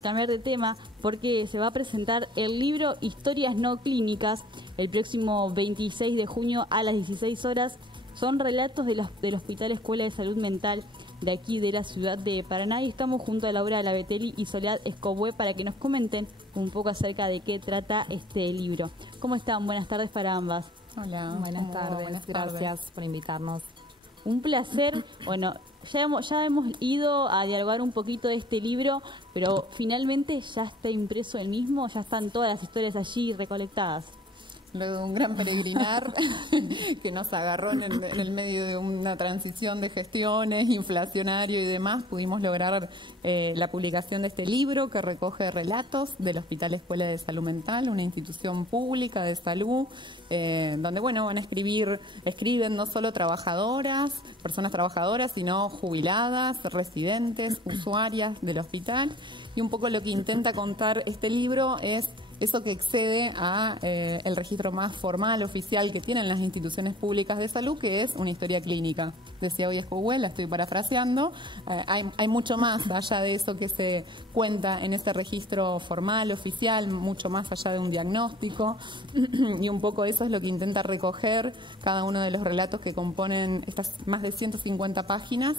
Cambiar de tema porque se va a presentar el libro Historias no clínicas el próximo 26 de junio a las 16 horas. Son relatos del Hospital Escuela de Salud Mental de aquí de la ciudad de Paraná y estamos junto a Laura Labetelli y Soledad Escobué para que nos comenten un poco acerca de qué trata este libro. ¿Cómo están? Buenas tardes para ambas. Hola, buenas tardes. Gracias por invitarnos. Un placer. Bueno, ya hemos ido a dialogar un poquito de este libro, pero finalmente ya está impreso el mismo, ya están todas las historias allí recolectadas. Luego de un gran peregrinar que nos agarró en el medio de una transición de gestiones, inflacionario y demás, pudimos lograr la publicación de este libro que recoge relatos del Hospital Escuela de Salud Mental, una institución pública de salud, donde van a escriben no solo personas trabajadoras, sino jubiladas, residentes, usuarias del hospital. Y un poco lo que intenta contar este libro es eso que excede a el registro más formal, oficial que tienen las instituciones públicas de salud, que es una historia clínica. Decía hoy Escobué, la estoy parafraseando, hay mucho más allá de eso que se cuenta en ese registro formal, oficial, mucho más allá de un diagnóstico, y un poco eso es lo que intenta recoger cada uno de los relatos que componen estas más de 150 páginas,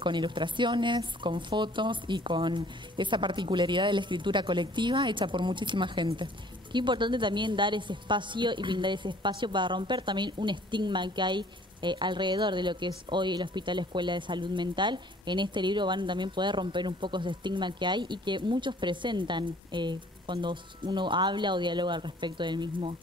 con ilustraciones, con fotos y con esa particularidad de la escritura colectiva hecha por muchísima gente. Qué importante también dar ese espacio y brindar ese espacio para romper también un estigma que hay alrededor de lo que es hoy el Hospital Escuela de Salud Mental. En este libro van también poder romper un poco ese estigma que hay y que muchos presentan cuando uno habla o dialoga al respecto del mismo.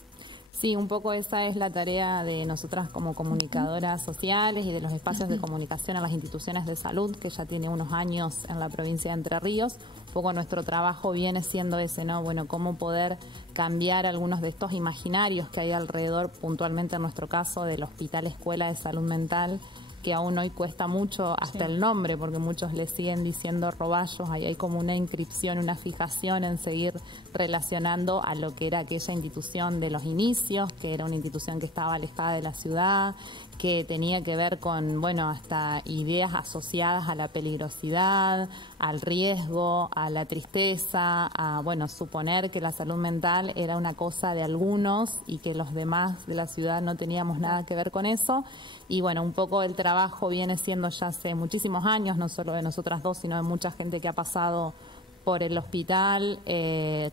Sí, un poco esa es la tarea de nosotras como comunicadoras sociales y de los espacios de comunicación a las instituciones de salud, que ya tiene unos años en la provincia de Entre Ríos. Un poco nuestro trabajo viene siendo ese, ¿no? Bueno, cómo poder cambiar algunos de estos imaginarios que hay alrededor, puntualmente en nuestro caso, del Hospital Escuela de Salud Mental, que aún hoy cuesta mucho hasta el nombre, porque muchos le siguen diciendo Roballos. Ahí hay como una inscripción, una fijación en seguir relacionando a lo que era aquella institución de los inicios, que era una institución que estaba alejada de la ciudad, que tenía que ver con, hasta ideas asociadas a la peligrosidad, al riesgo, a la tristeza, a, suponer que la salud mental era una cosa de algunos y que los demás de la ciudad no teníamos nada que ver con eso. Y un poco el trabajo viene siendo ya hace muchísimos años, no solo de nosotras dos, sino de mucha gente que ha pasado por el hospital,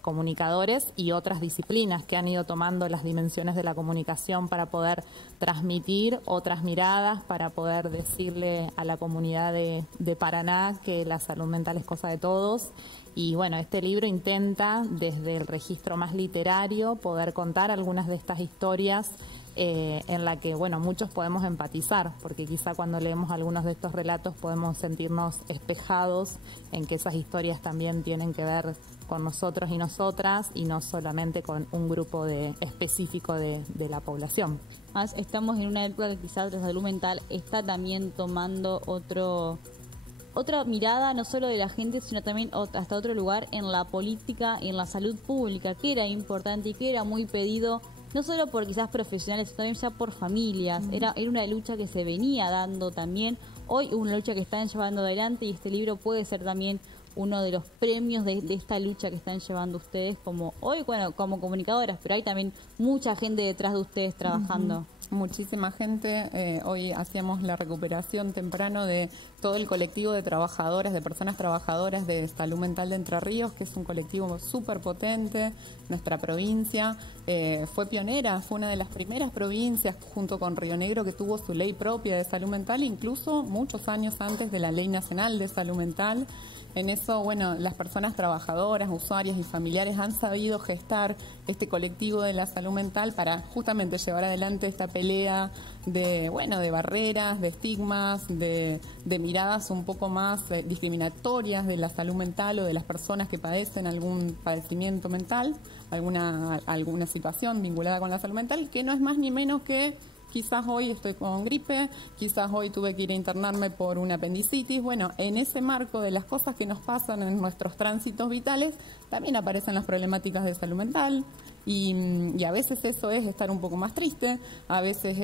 comunicadores y otras disciplinas que han ido tomando las dimensiones de la comunicación para poder transmitir otras miradas, para poder decirle a la comunidad de Paraná que la salud mental es cosa de todos. Y este libro intenta, desde el registro más literario, poder contar algunas de estas historias en la que, muchos podemos empatizar, porque quizá cuando leemos algunos de estos relatos podemos sentirnos espejados en que esas historias también tienen que ver con nosotros y nosotras, y no solamente con un grupo específico de la población. Más estamos en una época que quizás la salud mental está también tomando otra mirada, no solo de la gente, sino también hasta otro lugar en la política, en la salud pública, que era importante y que era muy pedido, no solo por quizás profesionales, sino también ya por familias. Era una lucha que se venía dando también. Hoy una lucha que están llevando adelante, y este libro puede ser también uno de los premios de esta lucha que están llevando ustedes como comunicadoras, pero hay también mucha gente detrás de ustedes trabajando. Muchísima gente. Hoy hacíamos la recuperación temprano de todo el colectivo de trabajadoras, de personas trabajadoras de Salud Mental de Entre Ríos, que es un colectivo súper potente. Nuestra provincia fue pionera, fue una de las primeras provincias, junto con Río Negro, que tuvo su ley propia de salud mental, incluso muchos años antes de la Ley Nacional de Salud Mental. En eso, las personas trabajadoras, usuarias y familiares han sabido gestar este colectivo de la salud mental para justamente llevar adelante esta pelea de barreras, de estigmas, de miradas un poco más discriminatorias de la salud mental o de las personas que padecen algún padecimiento mental, alguna situación vinculada con la salud mental, que no es más ni menos que quizás hoy estoy con gripe, quizás hoy tuve que ir a internarme por una apendicitis. En ese marco de las cosas que nos pasan en nuestros tránsitos vitales, también aparecen las problemáticas de salud mental. Y a veces eso es estar un poco más triste, a veces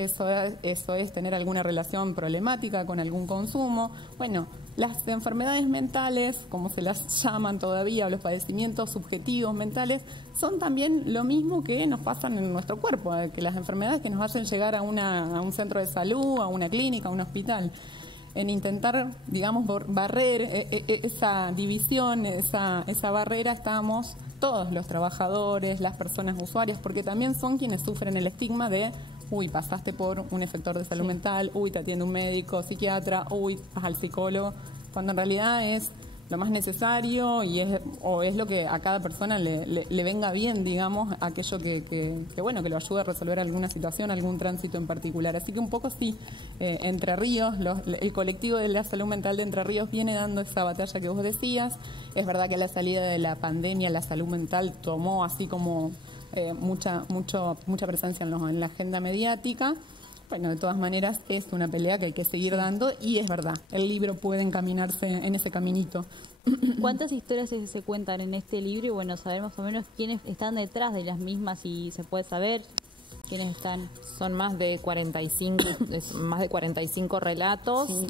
eso es tener alguna relación problemática con algún consumo. Bueno, las enfermedades mentales, como se las llaman todavía, o los padecimientos subjetivos mentales, son también lo mismo que nos pasan en nuestro cuerpo, que las enfermedades que nos hacen llegar a un centro de salud, a una clínica, a un hospital. En intentar, digamos, barrer esa división, esa barrera, estamos todos los trabajadores, las personas usuarias, porque también son quienes sufren el estigma de uy, pasaste por un efector de salud mental, uy, te atiende un médico, psiquiatra, uy, vas al psicólogo, cuando en realidad es lo más necesario y es lo que a cada persona le venga bien, digamos, aquello que lo ayude a resolver alguna situación, algún tránsito en particular. Así que un poco sí, Entre Ríos, el colectivo de la salud mental de Entre Ríos viene dando esa batalla que vos decías. Es verdad que a la salida de la pandemia la salud mental tomó así como mucha presencia en la agenda mediática. Bueno, de todas maneras es una pelea que hay que seguir dando y es verdad, el libro puede encaminarse en ese caminito. ¿Cuántas historias se cuentan en este libro? Y bueno, saber más o menos quiénes están detrás de las mismas y se puede saber quiénes están. Son más de 45 relatos, sí.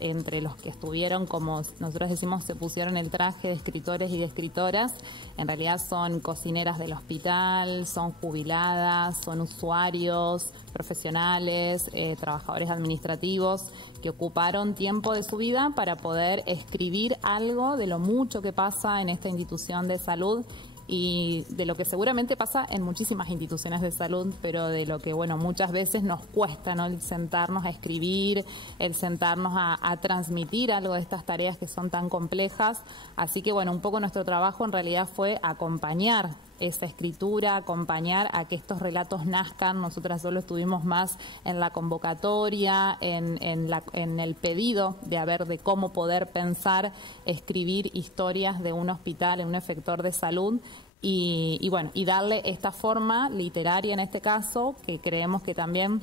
Entre los que estuvieron, como nosotros decimos, se pusieron el traje de escritores y de escritoras. En realidad son cocineras del hospital, son jubiladas, son usuarios, profesionales, trabajadores administrativos que ocuparon tiempo de su vida para poder escribir algo de lo mucho que pasa en esta institución de salud y de lo que seguramente pasa en muchísimas instituciones de salud, pero de lo que, bueno, muchas veces nos cuesta, ¿no? El sentarnos a escribir, el sentarnos a transmitir algo de estas tareas que son tan complejas. Así que, bueno, un poco nuestro trabajo en realidad fue acompañar esa escritura, acompañar a que estos relatos nazcan. Nosotras solo estuvimos más en la convocatoria, en el pedido de cómo poder pensar, escribir historias de un hospital, en un efector de salud y darle esta forma literaria en este caso, que creemos que también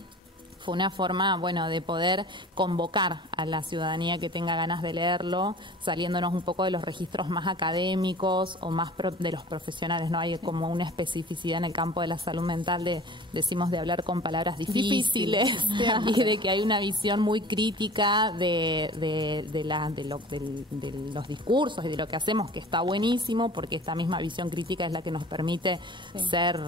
fue una forma, de poder convocar a la ciudadanía que tenga ganas de leerlo, saliéndonos un poco de los registros más académicos o más de los profesionales, ¿no? Hay como una especificidad en el campo de la salud mental decimos de hablar con palabras difíciles y de que hay una visión muy crítica de los discursos y de lo que hacemos, que está buenísimo, porque esta misma visión crítica es la que nos permite ser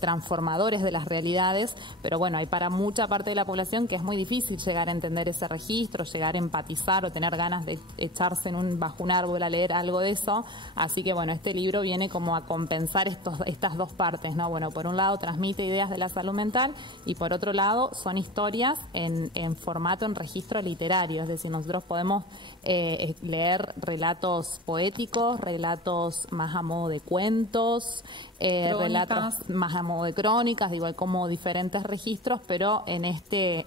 transformadores de las realidades, pero bueno, hay para mucha parte de la población que es muy difícil llegar a entender ese registro, llegar a empatizar o tener ganas de echarse bajo un árbol a leer algo de eso. Así que bueno, este libro viene como a compensar estas dos partes, ¿no? Bueno, por un lado transmite ideas de la salud mental y por otro lado son historias en formato, en registro literario, es decir, nosotros podemos leer relatos poéticos, relatos más a modo de cuentos, relatos más a modo de crónicas, igual como diferentes registros, pero en este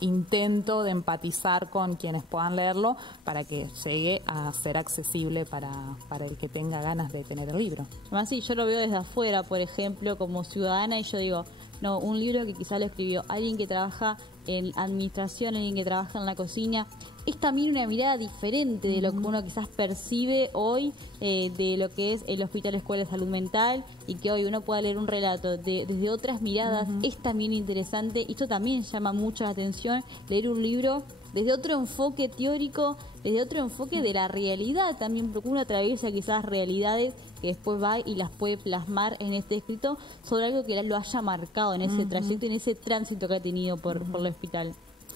intento de empatizar con quienes puedan leerlo para que llegue a ser accesible para el que tenga ganas de tener el libro. Además, sí, yo lo veo desde afuera, por ejemplo, como ciudadana, y yo digo, no, un libro que quizá lo escribió alguien que trabaja en administración, alguien que trabaja en la cocina, es también una mirada diferente de lo que uno quizás percibe hoy de lo que es el Hospital Escuela de Salud Mental, y que hoy uno pueda leer un relato desde otras miradas, es también interesante. Y esto también llama mucho la atención, leer un libro desde otro enfoque teórico, desde otro enfoque de la realidad también, porque uno atraviesa quizás realidades que después va y las puede plasmar en este escrito sobre algo que lo haya marcado en ese trayecto, en ese tránsito que ha tenido por el hospital.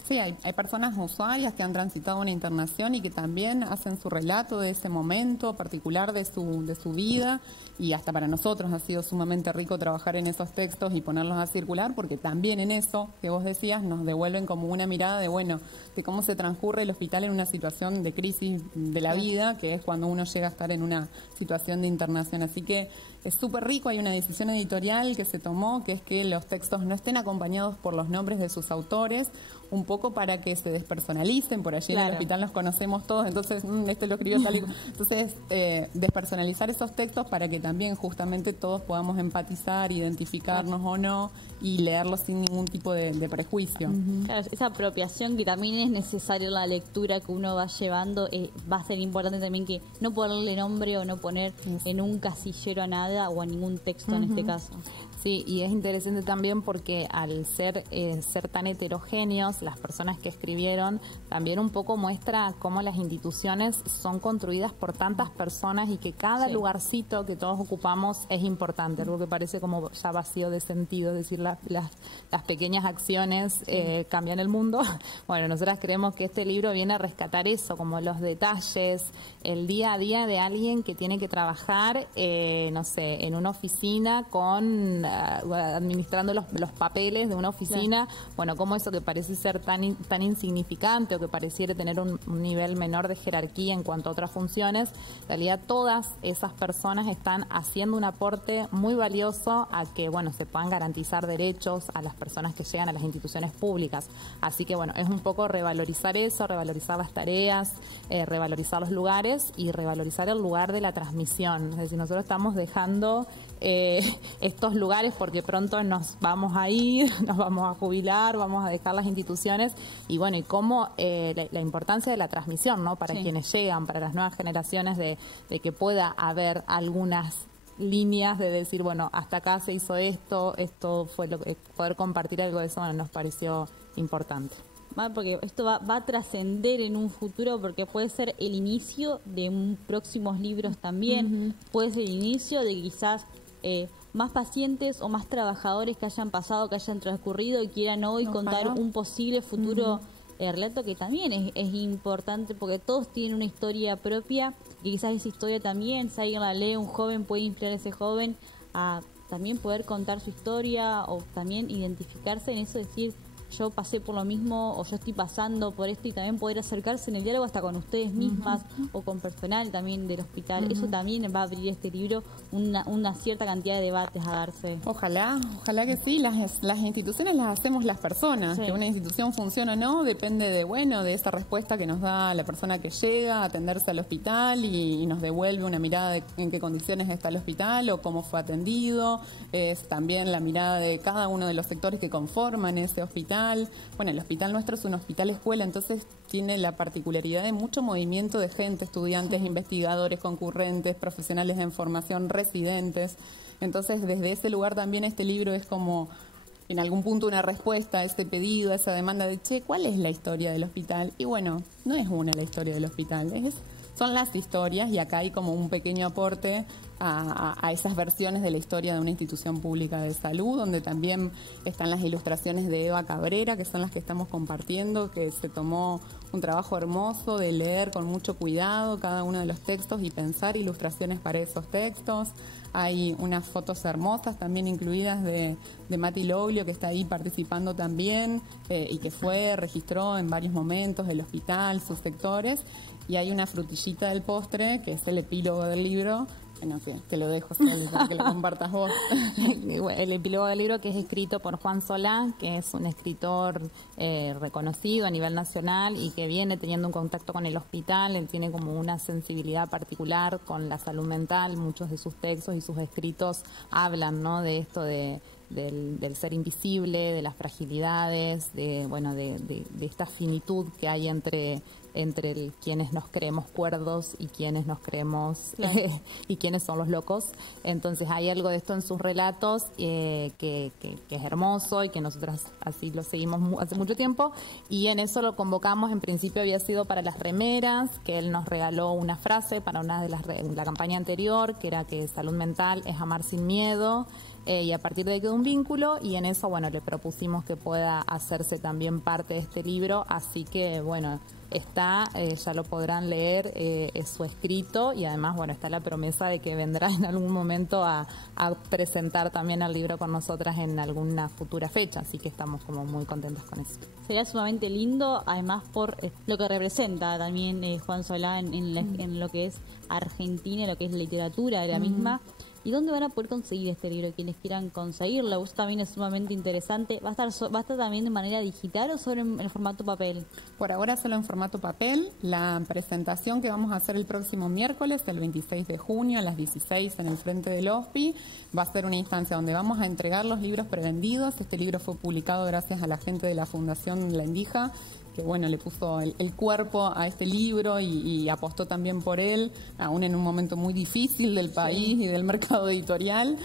Sí, hay personas usuarias que han transitado una internación y que también hacen su relato de ese momento particular de su vida, y hasta para nosotros ha sido sumamente rico trabajar en esos textos y ponerlos a circular, porque también en eso que vos decías nos devuelven como una mirada de cómo se transcurre el hospital en una situación de crisis de la vida, que es cuando uno llega a estar en una situación de internación. Así que es súper rico. Hay una decisión editorial que se tomó, que es que los textos no estén acompañados por los nombres de sus autores, un poco para que se despersonalicen. Por allí en Claro. el hospital nos conocemos todos, entonces este lo escribió tal y entonces despersonalizar esos textos para que también justamente todos podamos empatizar, identificarnos o no, y leerlos sin ningún tipo de prejuicio. Claro, esa apropiación que también es necesaria en la lectura que uno va llevando, va a ser importante también que no ponerle nombre o no poner en un casillero a nada o a ningún texto en este caso. Sí, y es interesante también porque al ser tan heterogéneos, las personas que escribieron, también un poco muestra cómo las instituciones son construidas por tantas personas y que cada lugarcito que todos ocupamos es importante, algo que parece como ya vacío de sentido, es decir, las pequeñas acciones cambian el mundo. Bueno, nosotras creemos que este libro viene a rescatar eso, como los detalles, el día a día de alguien que tiene que trabajar, no sé, en una oficina con administrando los papeles de una oficina, bueno, como eso que parece ser tan insignificante o que pareciera tener un nivel menor de jerarquía en cuanto a otras funciones, en realidad todas esas personas están haciendo un aporte muy valioso a que, bueno, se puedan garantizar derechos a las personas que llegan a las instituciones públicas. Así que, bueno, es un poco revalorizar eso, revalorizar las tareas, revalorizar los lugares y revalorizar el lugar de la transmisión. Es decir, nosotros estamos dejando estos lugares porque pronto nos vamos a ir, nos vamos a jubilar, vamos a dejar las instituciones y bueno, y cómo la importancia de la transmisión, ¿no? Para quienes llegan, para las nuevas generaciones, de que pueda haber algunas líneas de decir, bueno, hasta acá se hizo esto fue lo que poder compartir algo de eso, bueno, nos pareció importante. Porque esto va a trascender en un futuro, porque puede ser el inicio de próximos libros también, puede ser el inicio de quizás más pacientes o más trabajadores que hayan pasado, que hayan transcurrido y quieran hoy contar un posible futuro relato, que también es importante porque todos tienen una historia propia y quizás esa historia también, si alguien la lee, un joven puede inspirar a ese joven a también poder contar su historia o también identificarse en eso, decir, yo pasé por lo mismo o yo estoy pasando por esto, y también poder acercarse en el diálogo hasta con ustedes mismas o con personal también del hospital. Eso también va a abrir este libro una cierta cantidad de debates a darse. Ojalá que sí, las instituciones las hacemos las personas. Que una institución funcione o no depende de esa respuesta que nos da la persona que llega a atenderse al hospital y nos devuelve una mirada de en qué condiciones está el hospital o cómo fue atendido. Es también la mirada de cada uno de los sectores que conforman ese hospital. Bueno, el hospital nuestro es un hospital escuela, entonces tiene la particularidad de mucho movimiento de gente, estudiantes, investigadores, concurrentes, profesionales en formación, residentes. Entonces, desde ese lugar también este libro es como, en algún punto, una respuesta a ese pedido, a esa demanda de, ¿cuál es la historia del hospital? Y bueno, no es la historia del hospital, son las historias, y acá hay como un pequeño aporte a esas versiones de la historia de una institución pública de salud, donde también están las ilustraciones de Eva Cabrera, que son las que estamos compartiendo, que se tomó un trabajo hermoso de leer con mucho cuidado cada uno de los textos y pensar ilustraciones para esos textos. Hay unas fotos hermosas también incluidas de Mati Loglio, que está ahí participando también y que registró en varios momentos el hospital, sus sectores. Y hay una frutillita del postre, que es el epílogo del libro. Bueno, que te lo dejo, Sally, para que lo compartas vos. El epílogo del libro, que es escrito por Juan Solá, que es un escritor reconocido a nivel nacional y que viene teniendo un contacto con el hospital. Él tiene como una sensibilidad particular con la salud mental. Muchos de sus textos y sus escritos hablan, ¿no?, de esto del ser invisible, de las fragilidades, de esta finitud que hay entre quienes nos creemos cuerdos y quienes nos creemos y quienes son los locos. Entonces hay algo de esto en sus relatos que es hermoso y que nosotras así lo seguimos hace mucho tiempo, y en eso lo convocamos. En principio había sido para las remeras, que él nos regaló una frase para una de la campaña anterior, que era que salud mental es amar sin miedo. Y a partir de ahí quedó un vínculo, y en eso, bueno, le propusimos que pueda hacerse también parte de este libro, así que, bueno, ya lo podrán leer, es su escrito, y además, bueno, está la promesa de que vendrá en algún momento a presentar también el libro con nosotras en alguna futura fecha, así que estamos como muy contentas con eso. Sería sumamente lindo, además por lo que representa también Juan Solá en lo que es Argentina, lo que es literatura de la misma. ¿Y dónde van a poder conseguir este libro? Quienes quieran conseguirlo, eso también es sumamente interesante. ¿Va a estar también de manera digital o solo en formato papel? Por ahora solo en formato papel. La presentación que vamos a hacer el próximo miércoles, el 26 de junio a las 16 en el frente del OSPI, va a ser una instancia donde vamos a entregar los libros prevendidos. Este libro fue publicado gracias a la gente de la Fundación La Endija, que bueno, le puso el cuerpo a este libro y apostó también por él, aún en un momento muy difícil del país y del mercado editorial.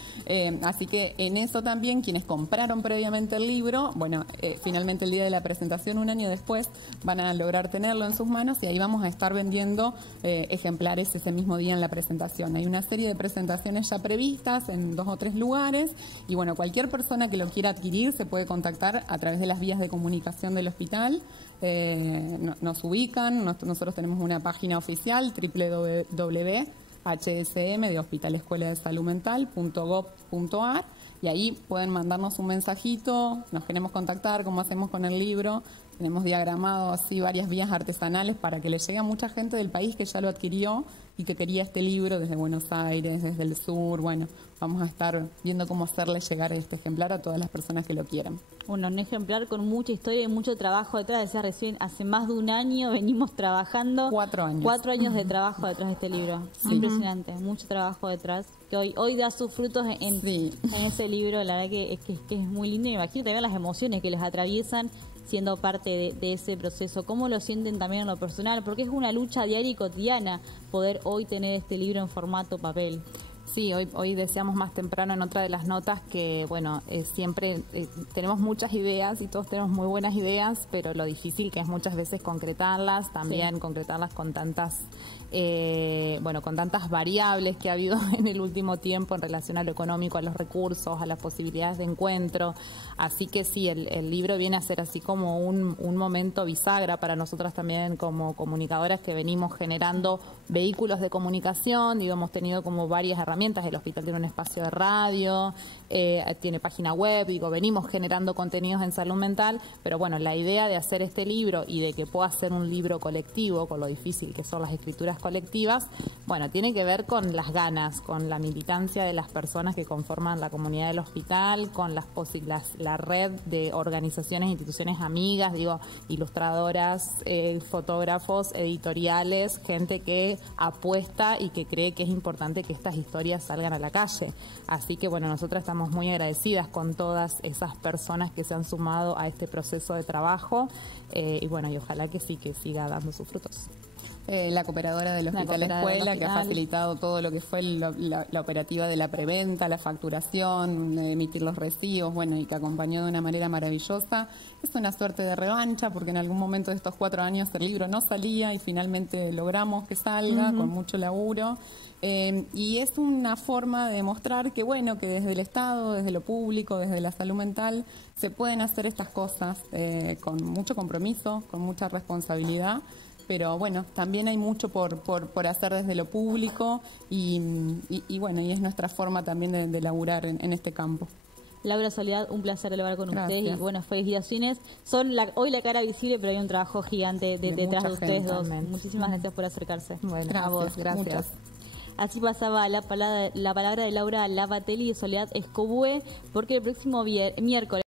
Así que en eso también quienes compraron previamente el libro, bueno, finalmente el día de la presentación, un año después, van a lograr tenerlo en sus manos y ahí vamos a estar vendiendo ejemplares ese mismo día en la presentación. Hay una serie de presentaciones ya previstas en 2 o 3 lugares y bueno, cualquier persona que lo quiera adquirir se puede contactar a través de las vías de comunicación del hospital. Nos ubican, nosotros tenemos una página oficial www.hsm de Hospital Escuela de Salud Mental.gov.ar y ahí pueden mandarnos un mensajito, nos queremos contactar, como hacemos con el libro. Tenemos diagramado así varias vías artesanales para que le llegue a mucha gente del país que ya lo adquirió y que quería este libro desde Buenos Aires, desde el sur. Bueno, vamos a estar viendo cómo hacerle llegar este ejemplar a todas las personas que lo quieran. Bueno, un ejemplar con mucha historia y mucho trabajo detrás. Decía recién, hace más de un año venimos trabajando. 4 años. 4 años de trabajo detrás de este libro. Sí. Impresionante, mucho trabajo detrás. Que hoy da sus frutos en ese libro. La verdad que es muy lindo. Me imagino también las emociones que les atraviesan siendo parte de ese proceso. ¿Cómo lo sienten también en lo personal? Porque es una lucha diaria y cotidiana poder hoy tener este libro en formato papel. Sí, hoy decíamos más temprano en otra de las notas que, bueno, siempre tenemos muchas ideas y todos tenemos muy buenas ideas, pero lo difícil que es muchas veces concretarlas, también concretarlas con tantas con tantas variables que ha habido en el último tiempo en relación a lo económico, a los recursos, a las posibilidades de encuentro. Así que sí, el libro viene a ser así como un momento bisagra para nosotras también como comunicadoras que venimos generando vehículos de comunicación. Digo, hemos tenido como varias herramientas. El hospital tiene un espacio de radio, tiene página web, venimos generando contenidos en salud mental, pero bueno, la idea de hacer este libro y de que pueda ser un libro colectivo, con lo difícil que son las escrituras colectivas, bueno, tiene que ver con las ganas, con la militancia de las personas que conforman la comunidad del hospital, con la red de organizaciones e instituciones amigas, ilustradoras, fotógrafos, editoriales, gente que apuesta y que cree que es importante que estas historias salgan a la calle. Así que bueno, nosotras estamos muy agradecidas con todas esas personas que se han sumado a este proceso de trabajo y ojalá que sí, que siga dando sus frutos. La cooperadora del Hospital Escuela, que ha facilitado todo lo que fue la operativa de la preventa, la facturación, emitir los recibos, y que acompañó de una manera maravillosa. Es una suerte de revancha, porque en algún momento de estos 4 años el libro no salía y finalmente logramos que salga con mucho laburo. Y es una forma de demostrar que, que desde el Estado, desde lo público, desde la salud mental, se pueden hacer estas cosas con mucho compromiso, con mucha responsabilidad. Pero también hay mucho por hacer desde lo público y es nuestra forma también de laburar en este campo. Laura Soledad, un placer hablar con Gracias. ustedes y felicitaciones. Son hoy la cara visible, pero hay un trabajo gigante detrás de ustedes dos. Realmente. Muchísimas gracias por acercarse. A vos, gracias. Muchas. Así pasaba la palabra de Laura Lavatelli y de Soledad Escobue, porque el próximo miércoles